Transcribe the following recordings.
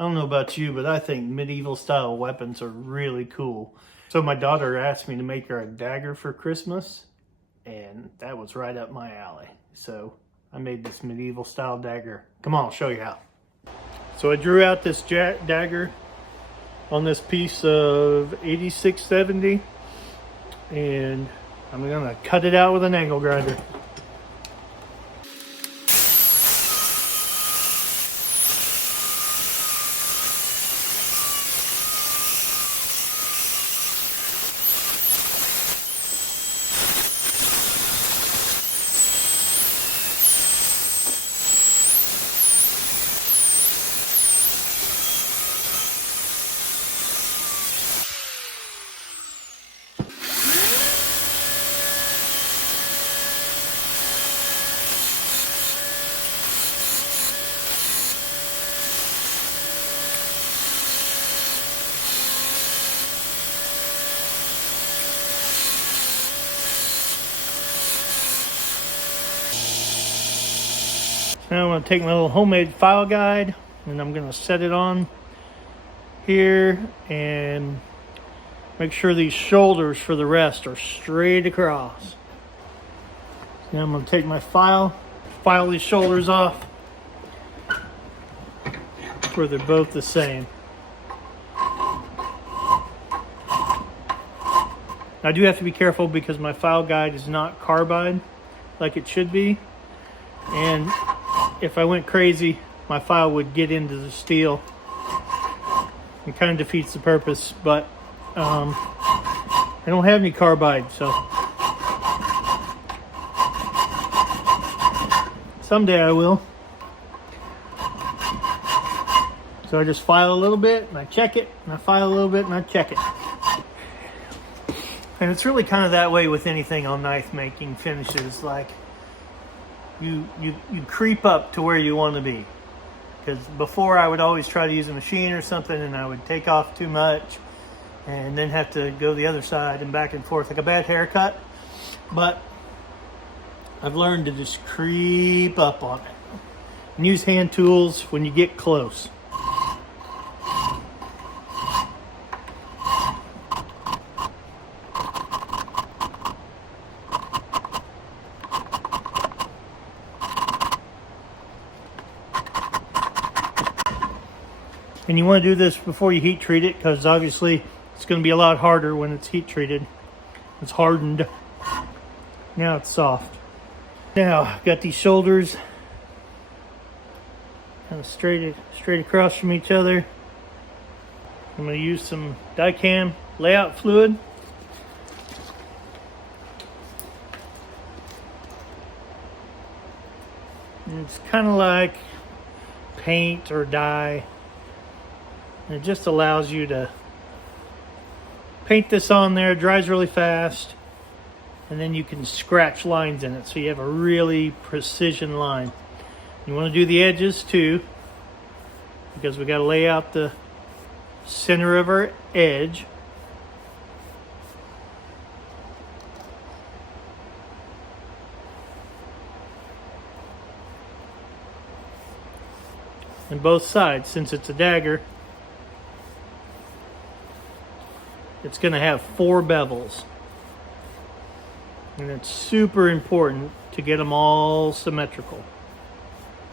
I don't know about you, but I think medieval style weapons are really cool. So my daughter asked me to make her a dagger for Christmas, and that was right up my alley. So I made this medieval style dagger. Come on, I'll show you how. So I drew out this dagger on this piece of 8670, and I'm gonna cut it out with an angle grinder. Now I'm going to take my little homemade file guide and I'm going to set it on here and make sure these shoulders for the rest are straight across. Now I'm going to take my file these shoulders off where they're both the same. I do have to be careful because my file guide is not carbide like it should be, and if I went crazy, my file would get into the steel. It kind of defeats the purpose, but I don't have any carbide, so someday I will. So I just file a little bit and I check it, and I file a little bit and I check it. And it's really kind of that way with anything on knife making finishes. Like you creep up to where you want to be. Because before I would always try to use a machine or something and I would take off too much and then have to go the other side and back and forth like a bad haircut. But I've learned to just creep up on it and use hand tools when you get close. And you want to do this before you heat treat it, because obviously it's going to be a lot harder when it's heat treated. It's hardened. Now it's soft. Now I've got these shoulders kind of straight across from each other. I'm going to use some Dicam layout fluid. And it's kind of like paint or dye. And it just allows you to paint this on there. It dries really fast, and then you can scratch lines in it, so you have a really precision line. You want to do the edges too, because we got to lay out the center of our edge. And both sides, since it's a dagger, it's going to have 4 bevels. And it's super important to get them all symmetrical.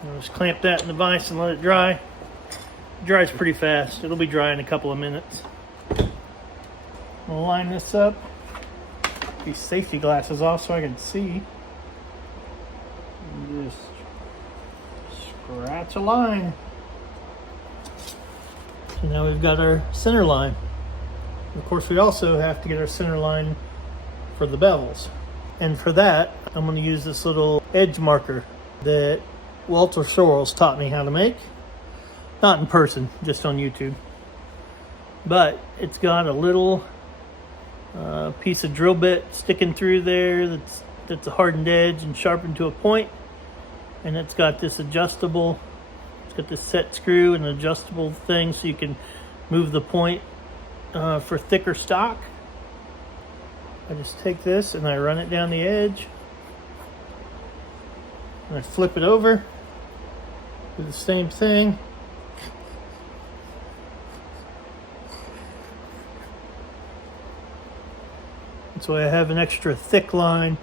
I'll just clamp that in the vise and let it dry. It dries pretty fast. It'll be dry in a couple of minutes. I'll line this up. Get these safety glasses off so I can see. And just scratch a line. So now we've got our center line. Of course, we also have to get our center line for the bevels. And for that, I'm going to use this little edge marker that Walter Sorrells taught me how to make. Not in person, just on YouTube. But it's got a little piece of drill bit sticking through there that's a hardened edge and sharpened to a point. And it's got this adjustable, it's got this set screw and adjustable thing so you can move the point for thicker stock. I just take this and I run it down the edge and I flip it over, do the same thing, So I have an extra thick line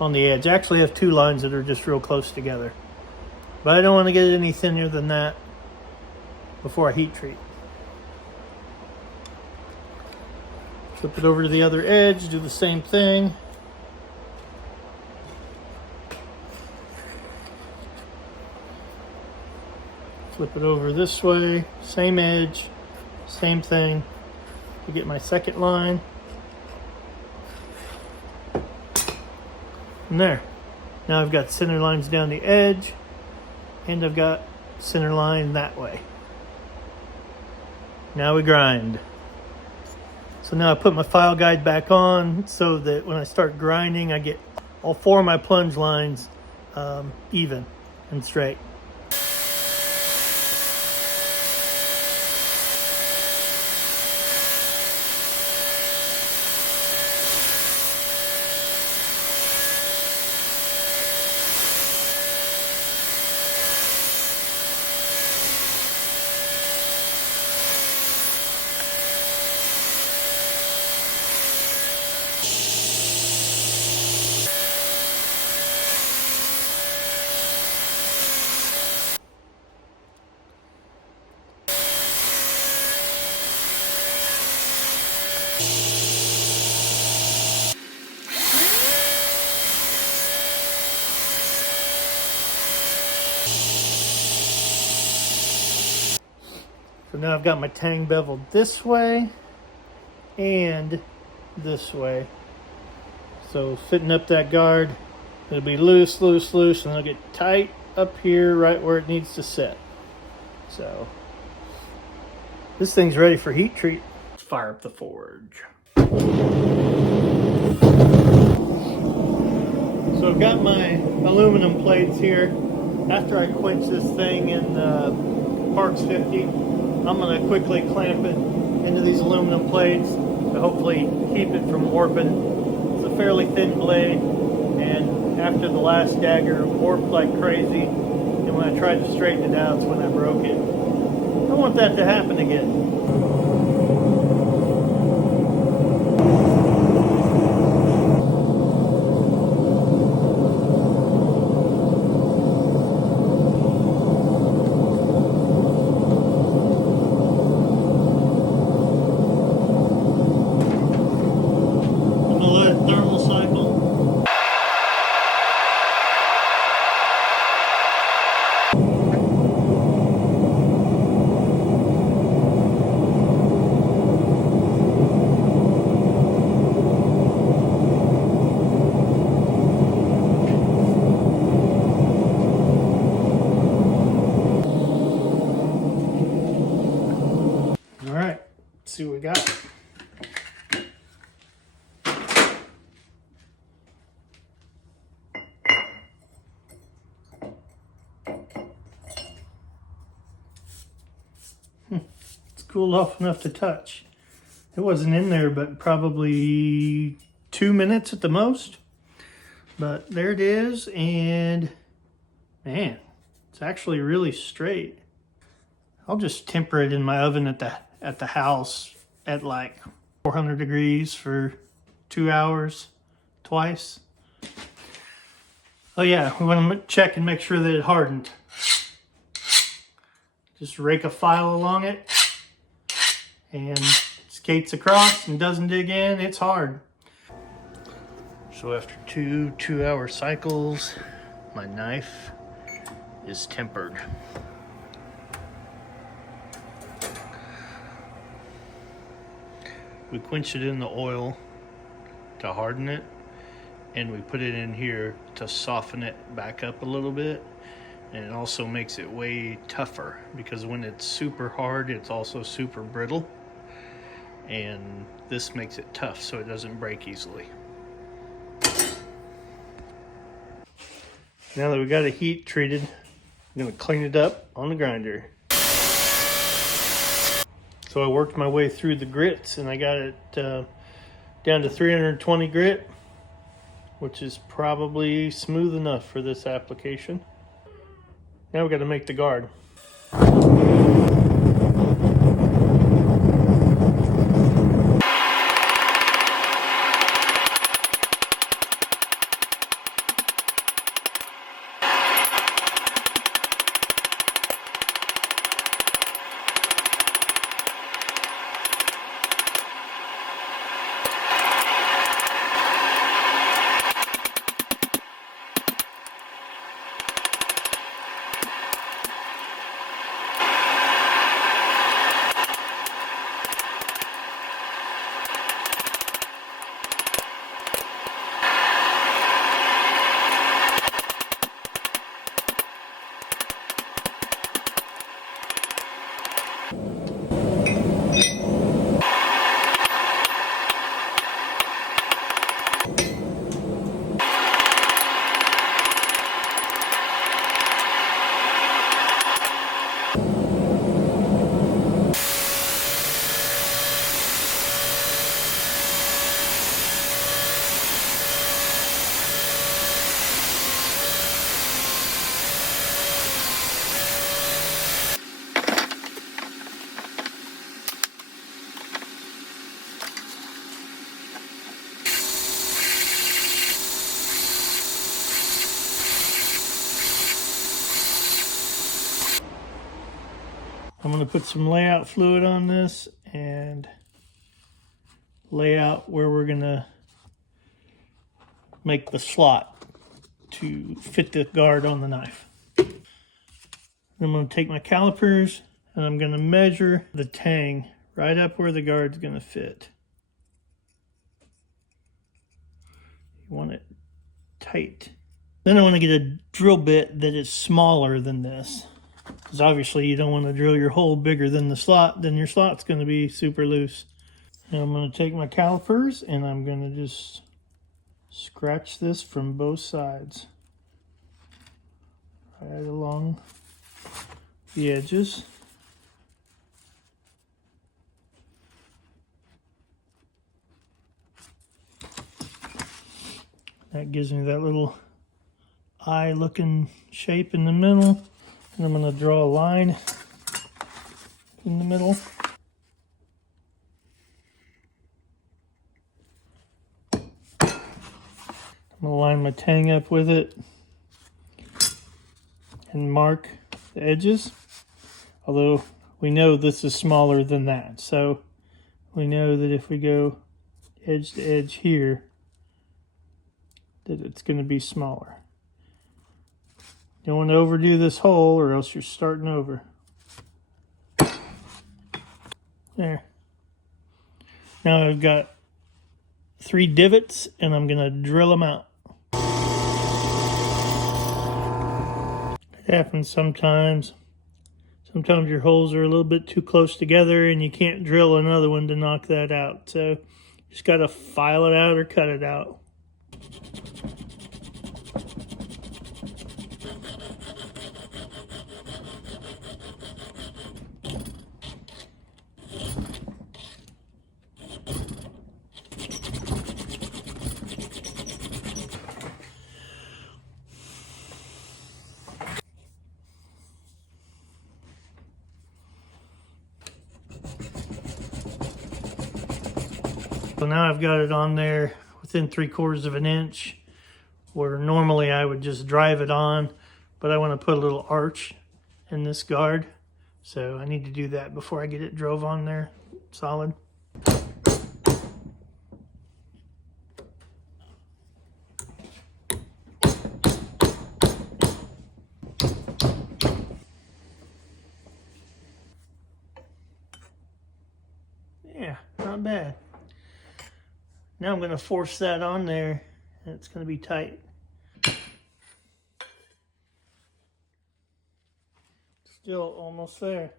on the edge. I actually have two lines that are just real close together. But I don't want to get it any thinner than that before I heat treat. Flip it over to the other edge, do the same thing. Flip it over this way, same edge, same thing. To get my second line. And there. Now I've got center lines down the edge, and I've got center line that way. Now we grind. So now I put my file guide back on so that when I start grinding, I get all four of my plunge lines even and straight. So now I've got my tang beveled this way and this way. So fitting up that guard, it'll be loose, loose, loose, and it'll get tight up here right where it needs to sit. So this thing's ready for heat treat. Let's fire up the forge. So I've got my aluminum plates here. After I quench this thing in Parks 50, I'm going to quickly clamp it into these aluminum plates to hopefully keep it from warping. It's a fairly thin blade, and after the last dagger warped like crazy, and when I tried to straighten it out, it's when I broke it. I don't want that to happen again. See what we got. It's cooled off enough to touch. It wasn't in there but probably 2 minutes at the most. But there it is, and man, it's actually really straight. I'll just temper it in my oven at the house at like 400 degrees for 2 hours twice. Oh yeah, we want to check and make sure that it hardened. Just rake a file along it and skates across and doesn't dig in. It's hard. So after two 2-hour cycles, my knife is tempered. We quench it in the oil to harden it, and we put it in here to soften it back up a little bit, and it also makes it way tougher because when it's super hard, it's also super brittle, and this makes it tough so it doesn't break easily. Now that we got it heat treated, I'm going to clean it up on the grinder. So I worked my way through the grits and I got it down to 320 grit, which is probably smooth enough for this application. Now we got to make the guard. I'm going to put some layout fluid on this and lay out where we're going to make the slot to fit the guard on the knife. I'm going to take my calipers and I'm going to measure the tang right up where the guard's going to fit. You want it tight. Then I want to get a drill bit that is smaller than this, because obviously you don't want to drill your hole bigger than the slot, then your slot's going to be super loose. And I'm going to take my calipers and I'm going to just scratch this from both sides, right along the edges. That gives me that little eye looking shape in the middle. And I'm going to draw a line in the middle. I'm going to line my tang up with it and mark the edges. Although we know this is smaller than that. So we know that if we go edge to edge here, that it's going to be smaller. You don't want to overdo this hole or else you're starting over. There. Now I've got 3 divots and I'm going to drill them out. It happens sometimes. Sometimes your holes are a little bit too close together and you can't drill another one to knock that out. So you just got to file it out or cut it out. So now I've got it on there within 3/4 of an inch, where normally I would just drive it on, but I want to put a little arch in this guard. So I need to do that before I get it drove on there solid. Yeah, not bad. Now I'm going to force that on there, and it's going to be tight. Still almost there.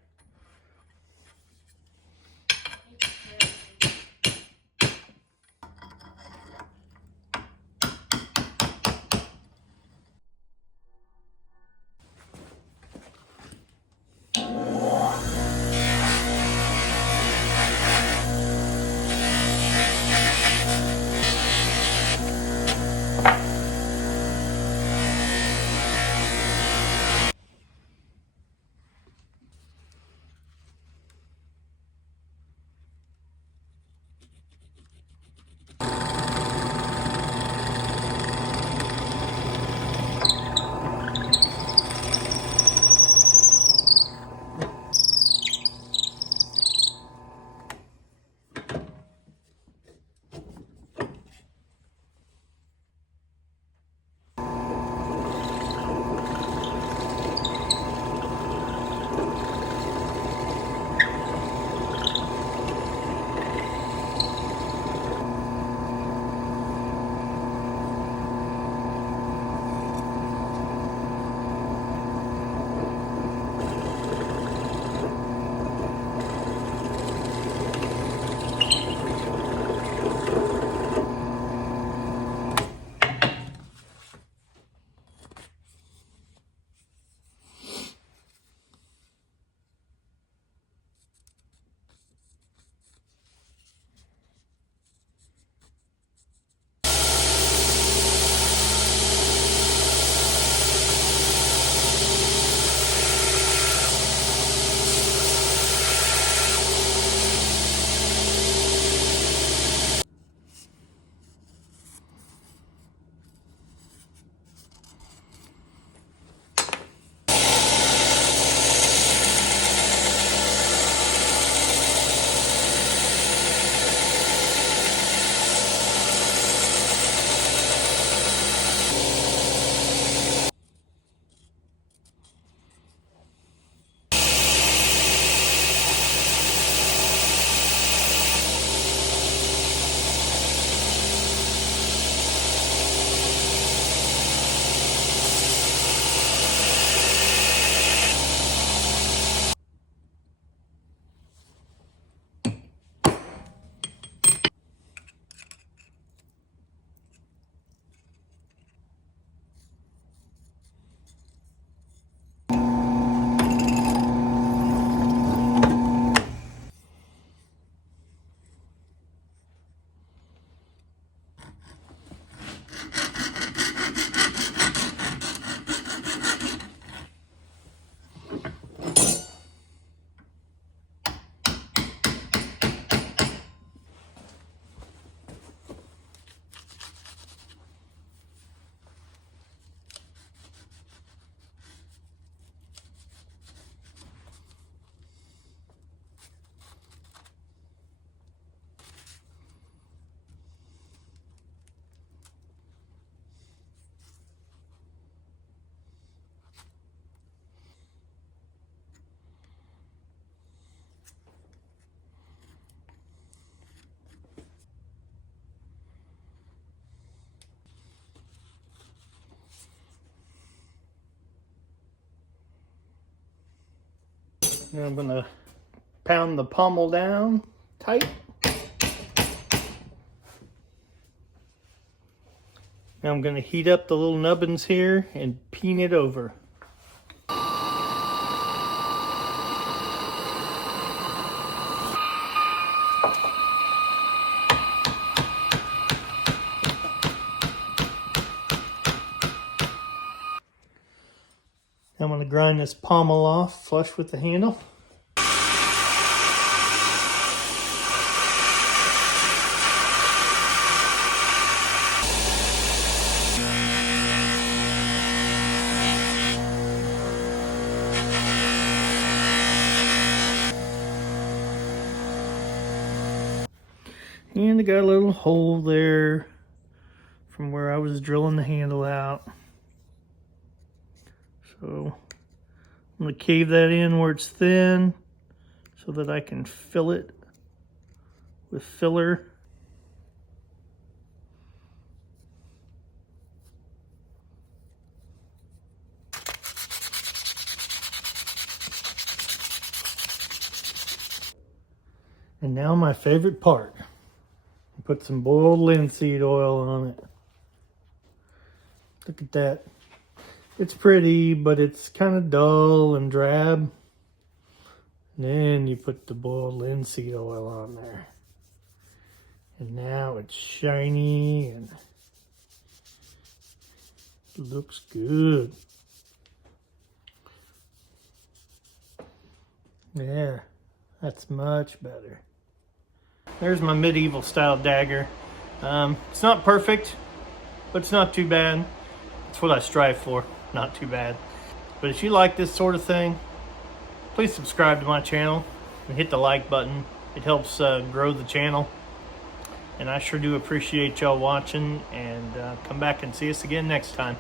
And I'm going to pound the pommel down tight. Now I'm going to heat up the little nubbins here and peen it over. I'm going to grind this pommel off flush with the handle. And I got a little hole there from where I was drilling the handle out. So I'm going to cave that in where it's thin so that I can fill it with filler. And now my favorite part. Put some boiled linseed oil on it. Look at that. It's pretty, but it's kind of dull and drab. And then you put the boiled linseed oil on there. And now it's shiny and looks good. Yeah, that's much better. There's my medieval style dagger. It's not perfect, but it's not too bad. It's what I strive for, not too bad. But if you like this sort of thing, please subscribe to my channel and hit the like button. It helps grow the channel. And I sure do appreciate y'all watching, and come back and see us again next time.